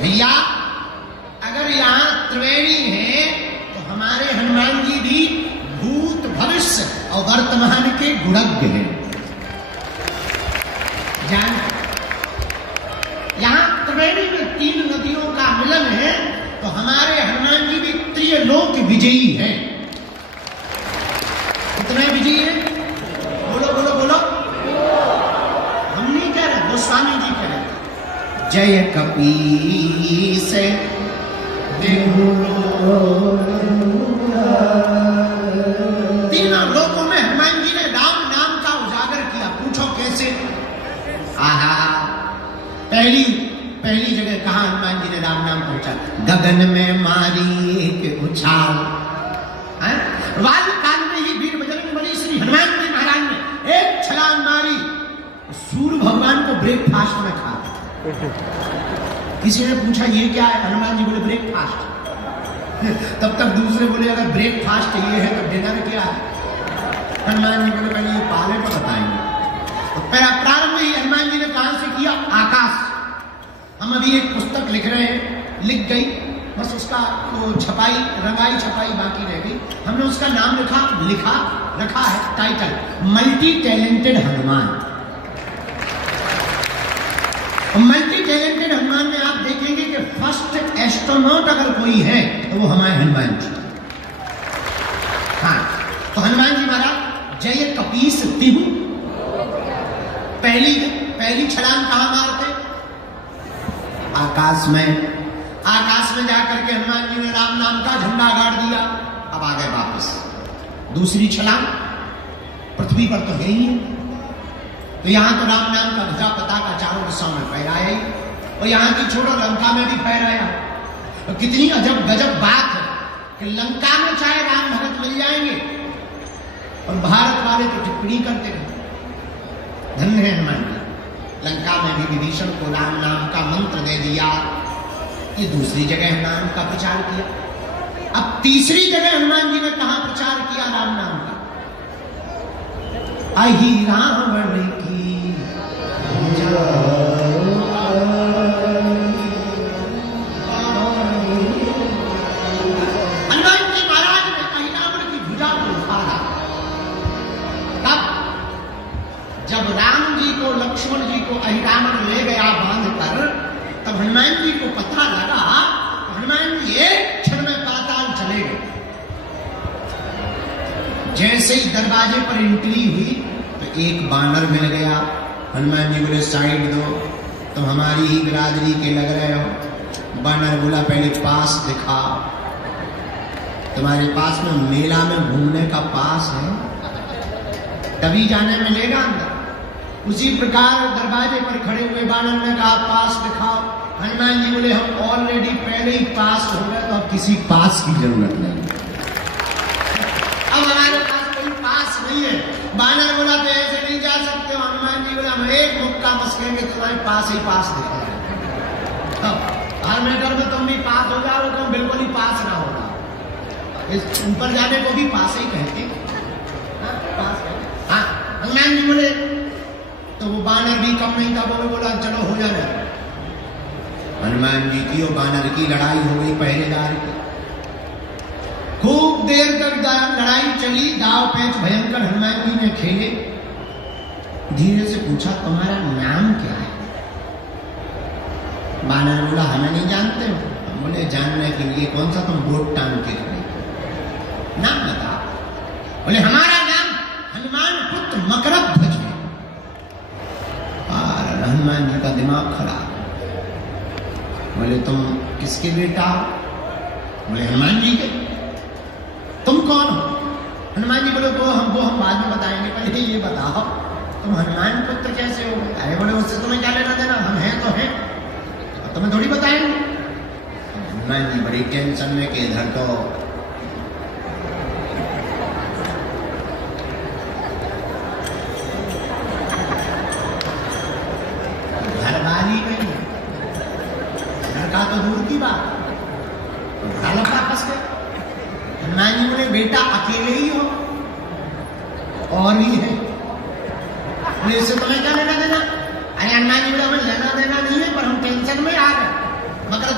भैया अगर यहाँ त्रिवेणी है तो हमारे हनुमान जी भी भूत भविष्य और वर्तमान के गुणज्ञ हैं। जान यहाँ त्रिवेणी में 3 नदियों का मिलन है तो हमारे हनुमान जी भी त्रिलोक विजयी हैं। कितने विजयी हैं? बोलो बोलो बोलो। हम नहीं कह रहे, गोस्वामी जी कह रहे। जय कपीस तीनों लोकों में हनुमान जी ने राम नाम का उजागर किया। पूछो कैसे? आहा, पहली जगह कहा हनुमान जी ने राम नाम पहुंचा? गगन में मारी एक उछाल। वायु काल में ही वीर बजरंग बली श्री हनुमान जी महाराज ने एक छलांग मारी, सूर्य भगवान को ब्रेकफास्ट में खा। किसी ने पूछा ये क्या है? हनुमान जी बोले ब्रेकफास्ट। तब तक दूसरे बोले अगर ब्रेकफास्ट ये है तो डिनर क्या है? हनुमान जी बोले पहले ये पाले पर बताएंगे। तो प्रारंभ ही हनुमान जी ने कहां से किया? आकाश। हम अभी एक पुस्तक लिख रहे हैं, लिख गई, बस उसका तो रंगाई छपाई बाकी रह गई। हमने उसका नाम रखा है title, multi talented Hanuman. Multi talented Hanuman में आप देखेंगे कि फर्स्ट एस्ट्रोनॉट अगर कोई है तो वो हमारे हनुमान जी। हाँ, तो हनुमान जी महाराज जय कपीस तिहु, पहली छलांग कहां मारते? आकाश में जाकर के हनुमान जी ने राम नाम का झंडा गाड़ दिया। अब आ गए वापस। दूसरी छलांग पृथ्वी पर तो है ही है, तो यहां तो राम नाम का ध्वजा पताका चारों दिशाओं में फहराया ही, और यहां की छोड़ो लंका में भी फहराया। तो कितनी अजब गजब बात है कि लंका में चाहे राम भगत मिल जाएंगे और भारत वाले तो टिप्पणी करते रहे। धन्य है हनुमान जी, लंका में भी विभीषण को राम नाम का मंत्र दे दिया। ये दूसरी जगह नाम का प्रचार किया। अब तीसरी जगह हनुमान जी ने कहां प्रचार किया राम नाम का? अहि रावण की हनुमान जी महाराज ने अहि रावण की भुजा को उखाड़ा। तब जब राम जी को लक्ष्मण जी को अहि रावण ले गया बांध कर, तब हनुमान जी को पता लगा, हनुमान जी एक क्षण में पाताल चले गए। जैसे ही दरवाजे पर एंट्री हुई तो एक बानर मिल गया। हनुमान जी बोले साइड दो, तुम हमारी ही बिरादरी के लग रहे हो। बानर बोला पहले पास दिखा, तुम्हारे पास में मेला में घूमने का पास है, तभी जाने मिलेगा अंदर। उसी प्रकार दरवाजे पर खड़े हुए बानर ने कहा पास दिखाओ। हनुमान जी बोले हम ऑलरेडी पहले ही पास हो गए, तो अब किसी पास की जरूरत नहीं, अब हमारे पास कोई पास नहीं है। बानर बोला तो ऐसे नहीं जा सकते हो। हनुमान जी बोला हम एक मुक्का मस्केंगे, तुम्हारे पास ही पास दिखेगा। हर मैटर में तुम भी पास हो जाओ, तुम बिल्कुल ही पास ना होगा। इस ऊपर जाने को भी पास ही कहते हैं। हाँ, हनुमान जी बोले तो वो बानर भी कम नहीं था, वो बोला चलो हो जाना। हनुमान जी की और बानर की लड़ाई हो गई पहरेदार की। खूब देर तक लड़ाई चली, दाव पेच भयंकर हनुमान जी ने खेले। धीरे से पूछा तुम्हारा नाम क्या है? बानर बोला हमें नहीं जानते हो। हम बोले जानने के लिए कौन सा तुम बोट टांग के खड़े, नाम बता। बोले हमारा नाम हनुमान पुत्र मकरध्वज है। और हनुमान जी का दिमाग खराब। बोले तुम किसके बेटा? बोले हनुमान जी के। तुम कौन हो? हनुमान जी बोले वो हम बाद में बताएंगे, पहले ये बताओ तुम हनुमान पुत्र कैसे हो गए? अरे बोले उससे तुम्हें क्या लेना देना, हम हैं तो हैं, तुम्हें थोड़ी बताएंगे। हनुमान जी बड़ी टेंशन में कि इधर तो घरवाली नहीं, घर का तो दूर की बात, वापस गए। हनुमान जी बोले बेटा अकेले ही हो और ही है, इससे तुम्हें क्या लेना देना? अरे हनुमान जी बोले हमें लेना देना नहीं है, पर हम टेंशन में आ गए। मगर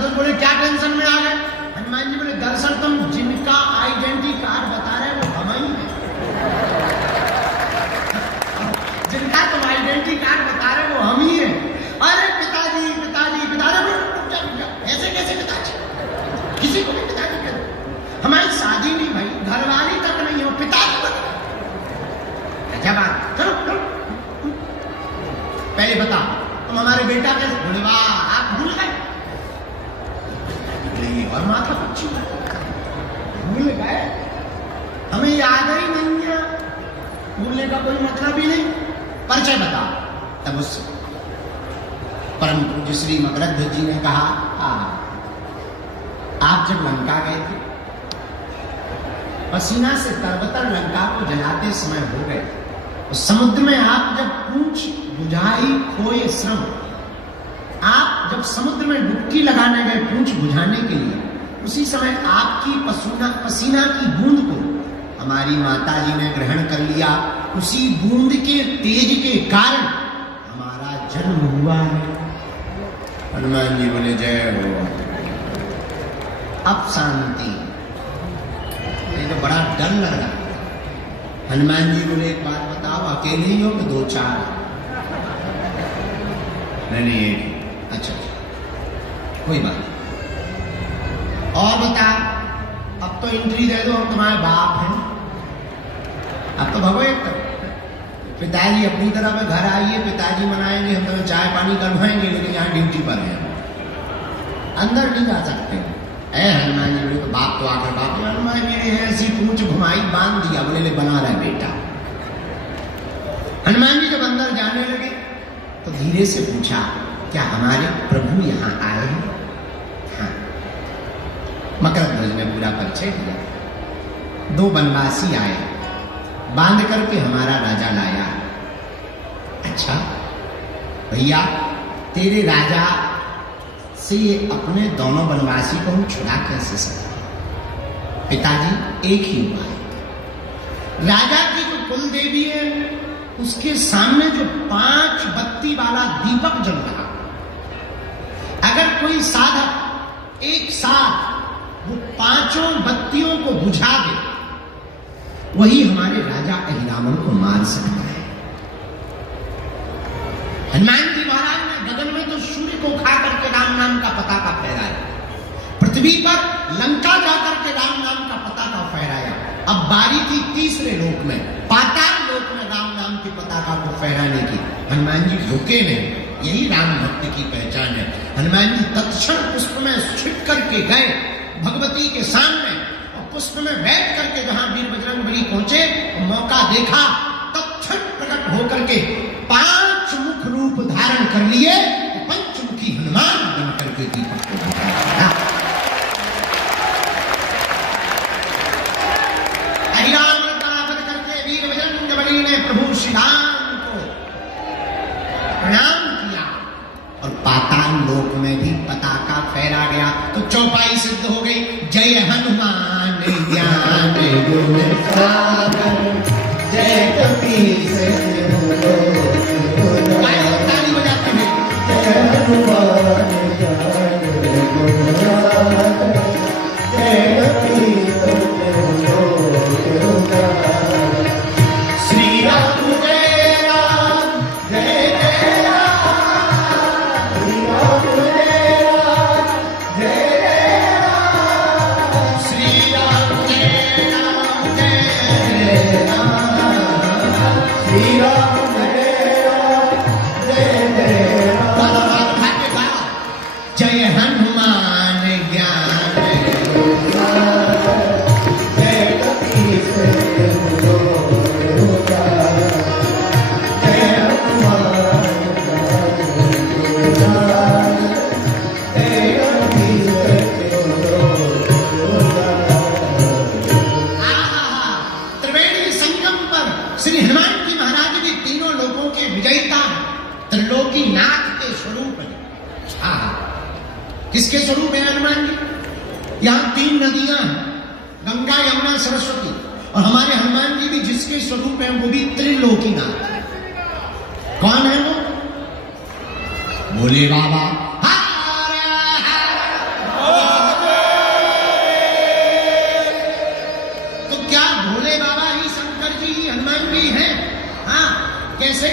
हमारे बेटा के बोले वाह आप भूल गए, और माथा पच्ची भूल गए, हमें याद ही नहीं है, भूलने का कोई मतलब ही नहीं, परिचय बता। तब उस परम पूज्य श्री मकरध्वज जी ने कहा आप जब लंका गए थे, पसीना से तरबतर लंका को जलाते समय हो गए, उस समुद्र में आप जब पूंछ बुझाई खोए श्रम, आप जब समुद्र में डुबकी लगाने गए पूंछ बुझाने के लिए, उसी समय आपकी पसीना की बूंद को हमारी माता जी ने ग्रहण कर लिया, उसी बूंद के तेज के कारण हमारा जन्म हुआ है। हनुमान जी बोले जय हो। अब शांति, ये तो बड़ा डर लग रहा। हनुमान जी बोले एक बात बताओ, अकेले ही हो कि दो चार? नहीं, अच्छा कोई बात। और बता, अब तो एंट्री दे दो, हम तुम्हारे बाप हैं, अब तो भगो एक तरफ। पिताजी अपनी तरफ घर आइए, पिताजी मनाएंगे, हम तुम्हें चाय पानी करवाएंगे, लेकिन यहाँ ड्यूटी पर हैं, अंदर नहीं जा सकते। हनुमान जी बोले तो बाप तो आकर बाप, हनुमान मेरे है ऐसी पूंछ घुमाई बांध दिया, बोले ले बना रहा बेटा। हनुमान जी जब अंदर जाने लगे तो धीरे से पूछा क्या हमारे प्रभु यहाँ आए हैं? हाँ। मकरध्वज ने पूरा परिचय दिया। दो बनवासी आए, बांध करके हमारा राजा लाया। अच्छा भैया, तेरे राजा से ये अपने दोनों बनवासी को हम छुड़ा कैसे सकते? पिताजी एक ही उपाय, राजा की जो कुल देवी है उसके सामने जो 5 बत्ती वाला दीपक जल रहा, अगर कोई साधक एक साथ वो 5 बत्तियों को बुझा दे, वही हमारे राजा अहिरावण को मार सकता है। हनुमान जी महाराज ने गगन में तो सूर्य को खा करके राम नाम का पताका फहराया, पृथ्वी पर लंका जाकर के राम नाम का पताका फहराया। अब बारी थी तीसरे लोक में, पाताल लोक में राम नाम के पताका को फहराने की। हनुमान जी रुके नहीं, यही राम भक्ति की पहचान है। हनुमान जी तत्क्षण पुष्प में छिप करके गए भगवती के सामने, और पुष्प में बैठ करके जहां वीर बजरंगबली पहुंचे, मौका देखा, तत्क्षण प्रकट होकर के 5 मुख रूप धारण कर लिए, पंचमुखी हनुमान बन करके दीपक को बुझाया। अहिरावण का वध करके वीर बजरंगबली ने प्रभु श्री राम को प्रणाम किया, और पाताल लोक में भी पताका फहरा गया। तो चौपाई सिद्ध हो गई, जय हनुमान ज्ञान गुण सागर, जय कपीस ताली बजाते हैं, जय हनुमान ज्ञान गुण सागर, जय कपीस श्री राम जय राम जय जय राम, श्री राम जय राम जय जय राम, श्री राम जय राम जय राम, श्री राम जय राम जय जय राम। जय हनुमान ज्ञान गुण सागर, जय कपीस श्री हनुमान जी महाराज भी तीनों लोगों के विजयता, त्रिलोकी नाथ के स्वरूप है। किसके स्वरूप है हनुमान जी? यहाँ 3 नदियां हैं, गंगा यमुना सरस्वती, और हमारे हनुमान जी भी जिसके स्वरूप है वो भी त्रिलोकी नाथ। कौन है वो? बोले बाबा कैसे?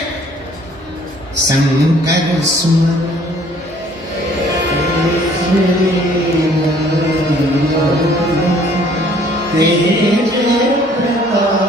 शंकर सुमन तेज प्रताप,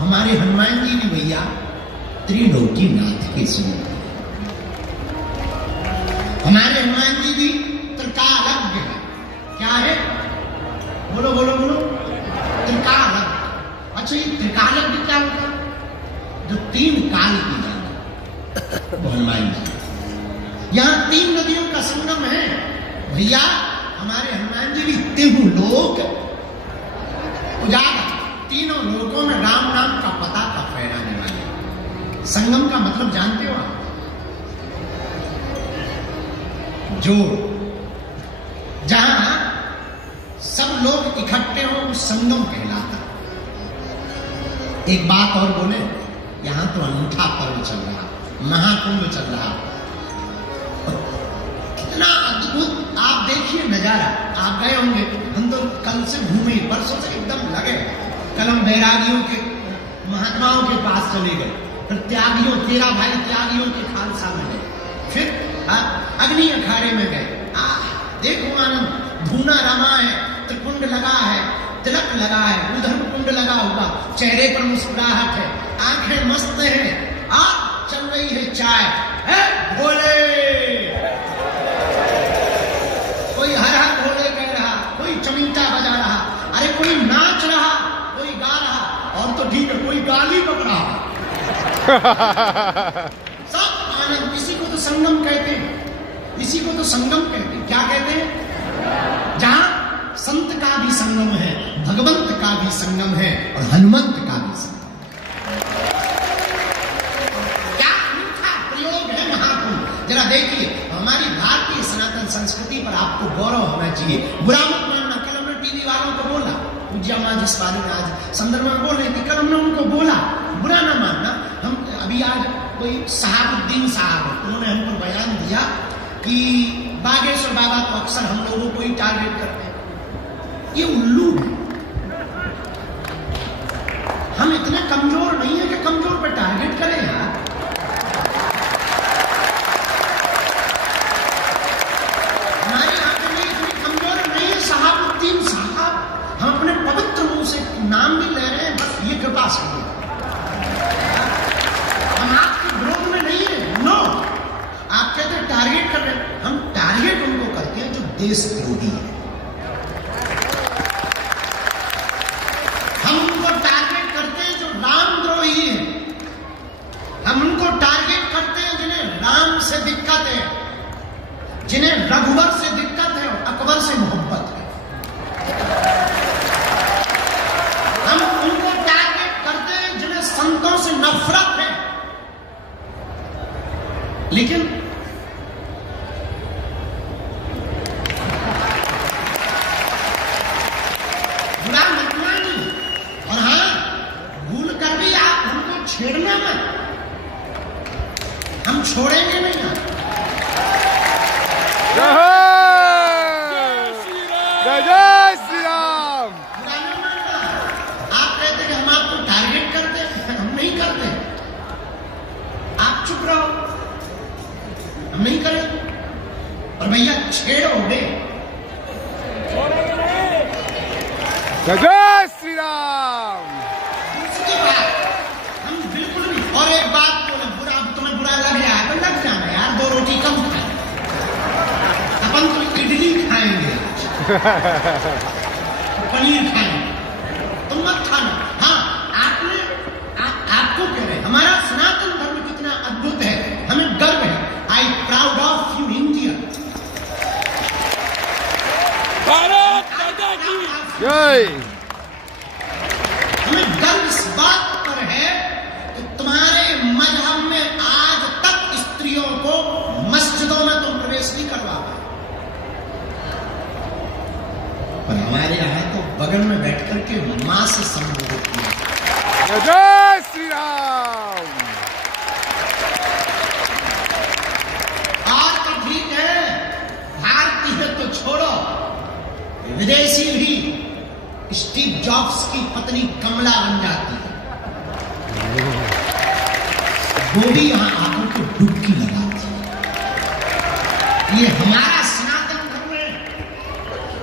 हमारे हनुमान जी भी भैया त्रिलोकीनाथ के स्वरूप है। हमारे हनुमान जी भी त्रिकालज्ञ है। क्या है? बोलो बोलो बोलो। त्रिकालज्ञ। अच्छा, ये त्रिकालज्ञ क्या होता है? जो 3 काल की जाने वो हनुमान जी। यहां 3 नदियों का संगम है भैया। हमारे हनुमान जी भी तीनों लोक उजागर, तीनों लोकों में राम नाम का पता का फैलाने वाले। संगम का मतलब जानते हो आप? जोड़। जहां सब लोग इकट्ठे हो उस संगम कहलाता। एक बात और बोले, यहां तो अनूठा पर्व चल रहा, महाकुंभ चल रहा। कितना अद्भुत आप देखिए नजारा। आप गए होंगे, हम तो कल से घूमे, परसों से एकदम लगे। कल हम बैरागियों के, महात्माओं के पास चले गए, फिर त्यागियों, 13 भाई त्यागियों के खालसा में गए, फिर अग्नि अखाड़े में गए। देखो आनंद, धूना रमा है, त्रिकुंड लगा है, तिलक लगा है, उधर कुंड लगा हुआ, चेहरे पर मुस्कुराहट है, आंखें मस्त हैं, आज चल रही है चाय है भोले। कोई हर हर भोले कह रहा, कोई चमीटा बजा रहा, अरे कोई नाच रहा, कोई गा रहा, और तो ठीक है कोई गाली बक रहा। सब आनंद। इसी को तो संगम कहते हैं, इसी को तो संगम कहते हैं। क्या कहते हैं? जहां संत का भी संगम है, भगवंत का भी संगम है, और हनुमंत का भी संगम। क्या अनूठा प्रयोग है महाकुंभ। जरा देखिए, हमारी भारतीय सनातन संस्कृति पर आपको गौरव होना चाहिए। बुरा मत मानना। कल हमने टीवी वालों को बोला, पूज्य मां जिस बारे में आज संदर्भ में बोल रही थी, कल हमने उनको बोला, बुरा ना मानना। हम अभी आज कोई साहबुद्दीन साहब, उन्होंने हमको बयान दिया कि बागेश्वर बाबा को अक्सर हम लोगों को ही टारगेट करते हैं। ये उल्लू है। हम इतने कमजोर नहीं है कि कमजोर पे टारगेट करें यार। हमारी आंखें में इतनी कमजोर नहीं है। साहबुद्दीन साहब, हम अपने पवित्र मुंह से नाम भी ले रहे हैं, बस ये कृपा से। हम आपके विरोध में नहीं है, नो। आप कहते हैं टारगेट कर रहे हैं, हम टारगेट उनको करते हैं जो देशद्रोही है। हम उनको टारगेट करते हैं जो रामद्रोही है। हम उनको टारगेट करते हैं जिन्हें राम से दिक्कत है, जिन्हें रघुवर से दिक्कत है, अकबर से मोहब्बत है। हम उनको टारगेट करते हैं जिन्हें संतों से नफरत है। लेकिन बुरा मत मानिए, और हाँ, भूल कर भी आप हमको छेड़ना मत, हम छोड़ेंगे नहीं। जय जय श्री राम। बुरा ना मानना। आप कहते कि हम आपको टारगेट करते हैं, हम नहीं करते। आप चुप रहो, हम नहीं करें। और भैया छेड़ोगे, जय जय श्री राम। उसके बाद हम बिल्कुल भी। और एक बात बोले, बुरा तुम्हें बुरा लग रहा है तो लग जाना यार, 2 रोटी कम खाए। अपन तो इडली खाएंगे, पनीर खाएंगे, तुम मत खाना। हाँ, आपको कह रहे हैं हमारा सनातन धर्म कितना अद्भुत है, हमें गर्व है। I proud of you India. Bharat माता की जय। हमें गर्व इस बात पर है कि तुम्हारे मजहब में आज तक स्त्रियों को मस्जिदों में तुम प्रवेश नहीं करवा पाए, पर हमारे यहाँ तो बगल में बैठ करके मां से संबोधित किया। जय जय श्री राम। आज तो ठीक है, भारतीय तो छोड़ो, विदेशी भी स्टीव जॉब्स की पत्नी कमला बन जाती है, वो भी यहां आकर के डुबकी लगाती है। ये हमारा सनातन धर्म है।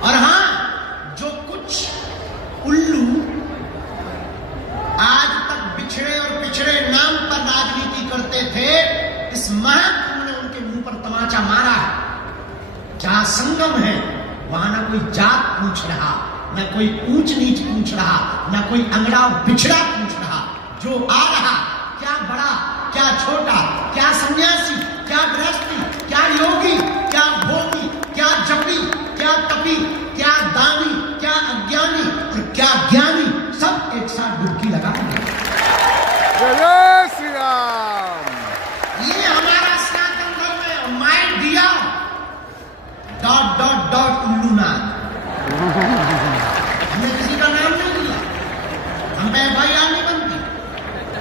और हां, जो कुछ उल्लू आज तक संगम है वहां ना कोई जात पूछ रहा, ना कोई ऊंच नीच पूछ रहा, ना कोई अंगड़ा बिछड़ा पूछ रहा। जो आ रहा, क्या बड़ा क्या छोटा, क्या सन्यासी क्या गृहस्थी, क्या योगी क्या भोगी, क्या जपी क्या तपी, क्या दानी क्या अज्ञानी और क्या ज्ञानी, सब एक साथ डुबकी लगाएंगे। जय श्री राम। ये हमारा सनातन धर्म है। माय डियर डॉट उल्लूनाथ, हमने किसी का नाम नहीं लिया, हम पे FIR नहीं बनती,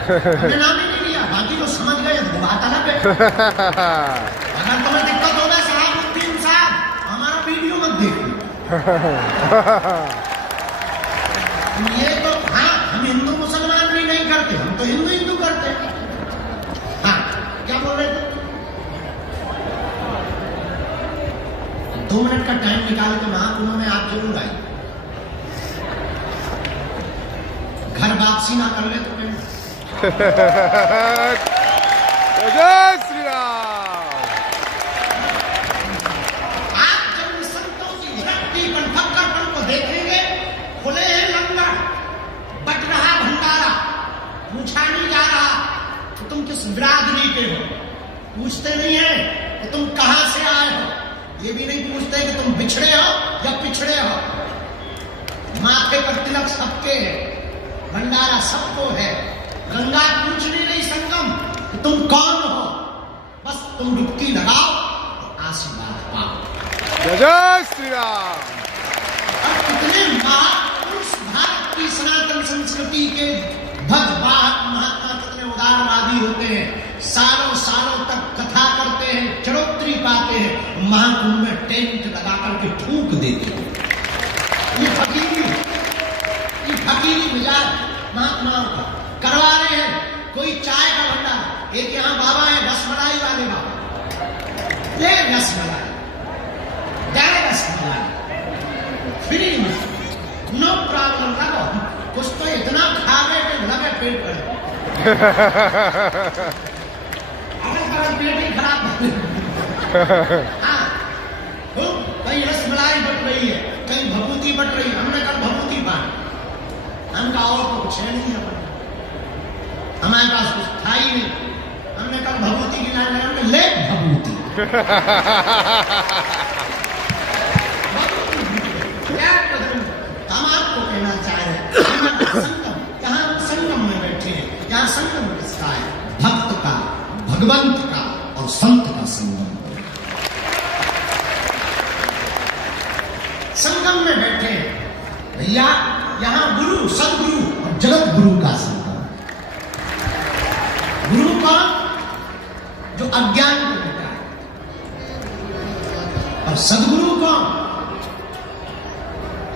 हमने नाम ही नहीं लिया। बाकी जो समझ गए वो बात अलग है। अगर तुम्हें दिक्कत होगा सहाबुद्दीन साहब, हमारा वीडियो मत देखो। ये तो हाँ, हम हिंदू मुसलमान भी नहीं करते, हम तो हिंदू हिंदू करते हैं। हाँ, क्या बोल रहे थे? 2 मिनट का टाइम निकाल के महाकुंभ में आप जरूर आए। घर वापसी ना कर ले तो जय श्री राम। आप जब इन संतों की भक्ति फक्करपन को देखेंगे, खुले हैं लंगर, बट रहा भंडारा, पूछा नहीं जा रहा कि तुम किस बिरादरी के हो, पूछते नहीं है कि तुम कहां से आए हो, ये भी नहीं पूछते कि तुम बिछड़े हो या पिछड़े हो। माथे पर तिलक सबके है, भंडारा सबको है। गंगा पूछ नहीं संगम कि तुम कौन हो, बस तुम डुबकी लगाओ और आशीर्वाद पाओ। जय श्री राम। और कितने महापुरुष भारत की सनातन संस्कृति के भगवान महात्मा कितने उदारवादी होते हैं, सालों सालों तक कथा करते हैं, चढ़ोतरी पाते हैं, महाकुंभ में टेंट लगा करके थूक देते हैं। ये फकीरी मिजाज महात्माओं का करवा रहे हैं। कोई चाय का भंडार, एक यहाँ बाबा है रसमलाई वाले बाबा, ले रसमलाई, दे रसमलाई फ्री में, नो प्रॉब्लम। लगो कुछ तो इतना खा गए कि लगे पेट पर, पेट ही खराब। हाँ, कहीं रसमलाई बट रही है, कहीं भभूति बट रही है। हमने कल भभूति पाई, हमका और तो कुछ है नहीं, हमारे पास कुछ था ही नहीं। हमने कल भभूति की लाइन हमने ले भभूति। हम आपको कहना चाह रहे हैं, संगम, यहाँ संगम में बैठे हैं। यहाँ संगम किसका है? भक्त का, भगवंत का और संत का संगम। संगम में बैठे हैं भैया, यहाँ गुरु सदगुरु और जगत गुरु का संगम। गुरु कौन? जो अज्ञान को मिटाए। और सदगुरु कौन?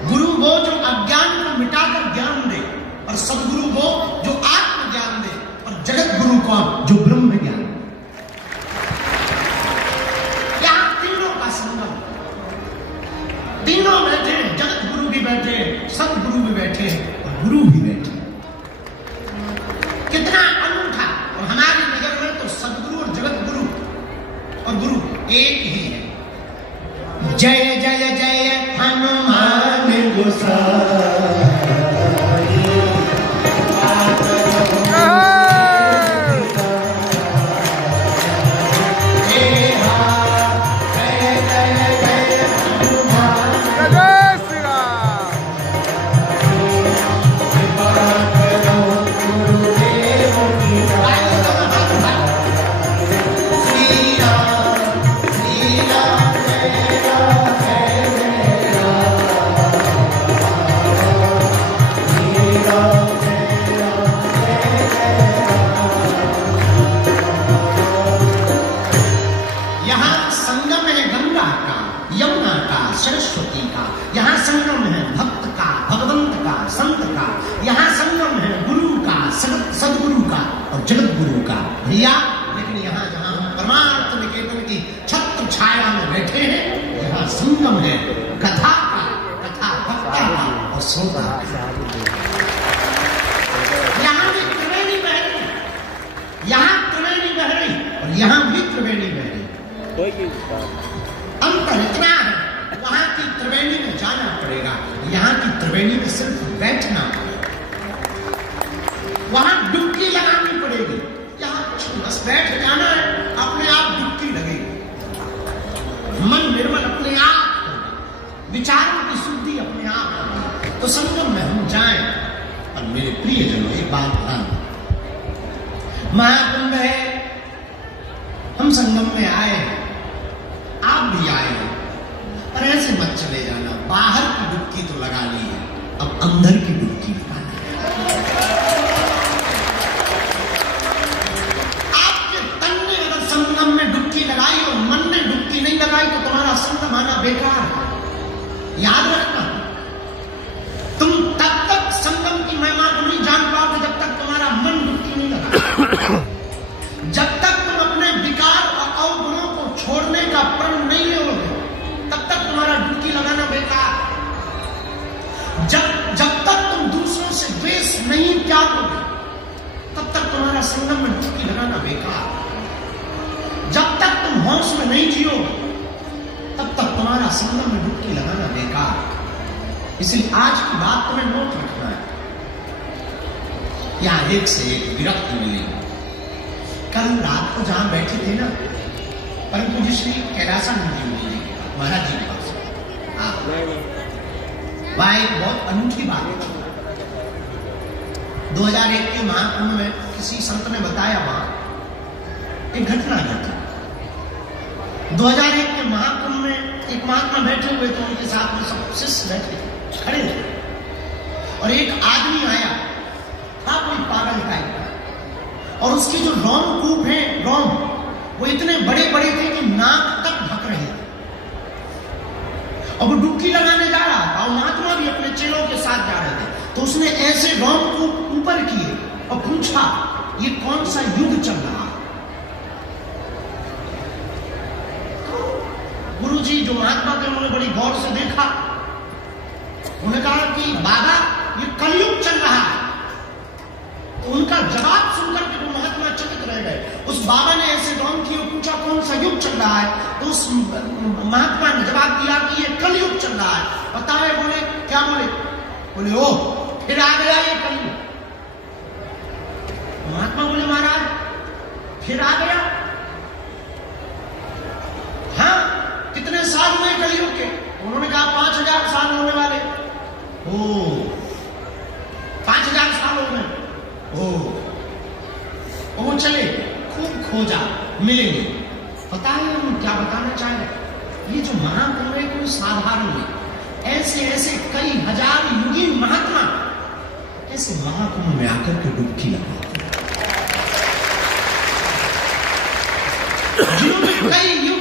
गुरु वो जो अज्ञान को मिटाकर ज्ञान दे, और सदगुरु वो जो आत्मज्ञान दे, और जगत गुरु कौन? जो ब्रह्म ज्ञान। यहां तीनों का संगम, तीनों बैठे हैं, जगत गुरु भी बैठे हैं, सदगुरु भी बैठे हैं और गुरु भी बैठे हैं। कितना अनूठा। और हमारी नजर में तो सदगुरु और जगत गुरु और गुरु एक ही है। जय जय जय हनुमान गोसाई। सरस्वती का, यहाँ संगम है भक्त का, भगवंत का, संत का। यहाँ संगम है गुरु का, सदगुरु का और जगत गुरु का। भैया लेकिन यहाँ जहाँ हम परमार्थ निकेतन की छत्र छाया में बैठे हैं, यहाँ संगम है कथा का, कथा भक्ता का और श्रोता का। यहाँ भी त्रिवेणी बह रही, यहाँ त्रिवेणी बह रही और यहाँ भी त्रिवेणी बह रही। अंतर इतना है त्रिवेणी में जाना पड़ेगा। यहाँ की त्रिवेणी में सिर्फ बैठना पड़ेगा, वहां डुबकी लगानी पड़ेगी। यहाँ बस बैठ जाना है, अपने आप डुबकी लगेगी, मन निर्मल अपने आप होगा, विचारों की शुद्धि अपने आप होगी। तो संगम में हम जाएं। और मेरे प्रियजनों, एक बात ध्यान, महाकुंभ है, हम संगम में आए हैं, आप भी आए हैं, पर ऐसे मत चले जाना। बाहर की डुबकी तो लगा ली है, अब अंदर की डुबकी लगाना है। आपके तन ने अगर संगम में डुबकी लगाई और मन ने डुबकी नहीं लगाई तो तुम्हारा संगम आना बेकार है। याद रखना, तुम तब तक संगम की महिमा को नहीं जान पाओगे जब तक तुम्हारा मन डुबकी नहीं लगा। जब तक तुम अपने विकार और अवगुणों को छोड़ने का प्रण नहीं लोगे तब तक तुम्हारा डुबकी लगाना बेकार। जब तक तुम दूसरों से द्वेष नहीं त्यागोगे तब तक तुम्हारा संगम में डुबकी लगाना बेकार। जब तक तुम होश में नहीं जियोगे तब तक तुम्हारा संगम में डुबकी लगाना बेकार। इसलिए आज की बात तुम्हें नोट रखना है। यहां एक से एक विरक्ति मिलेगी। कल रात को जहां बैठे थे ना, परम पूज्य श्री कैलासानंद जी महाराज जी के पास, वहां एक बहुत अनूठी बात है। 2001 के महाकुंभ में किसी संत ने बताया, वहां एक घटना घटी। 2001 के महाकुंभ में एक महात्मा बैठे हुए थे, उनके साथ में सब शिष्य बैठे खड़े थे, और एक आदमी आया था, कोई पागल टाइप का, और उसके जो रोमकूप हैं, रोम, वो इतने बड़े बड़े थे कि नाक तक ढक रहे थे, और वो डुबकी लगाने जा रहा था, और महात्मा भी अपने चेलों के साथ जा रहे थे। तो उसने ऐसे रोमकूप ऊपर किए और पूछा, ये कौन सा युग चल रहा है? गुरुजी जो महात्मा थे उन्होंने बड़ी गौर से देखा, उन्होंने कहा कि बाबा ये कलयुग चल रहा है। तो उनका जवाब सुनकर के वो महात्मा चकित रह गए। उस बाबा ने ऐसे गौर किया, पूछा कौन सा युग चल रहा है? तो उस महात्मा ने जवाब दिया कि ये कलयुग चल रहा है। बताए बोले, क्या बोले? बोले ओ फिर आ गया ये कलयुग। महात्मा बोले महाराज फिर आ गया? हाँ, कितने साल हुए कलयुग के? उन्होंने कहा 5000 साल होने वाले। ओ 5000 साल हो गए। वो चले, खूब खोजा, मिलेंगे। पता है हम क्या बताना चाह रहे? ये जो महाकुंभ है कोई साधारण नहीं, ऐसे ऐसे कई हजार युगी महात्मा ऐसे महाकुंभ में आकर के डुबकी लगाते हैं, जिन्होंने कई युग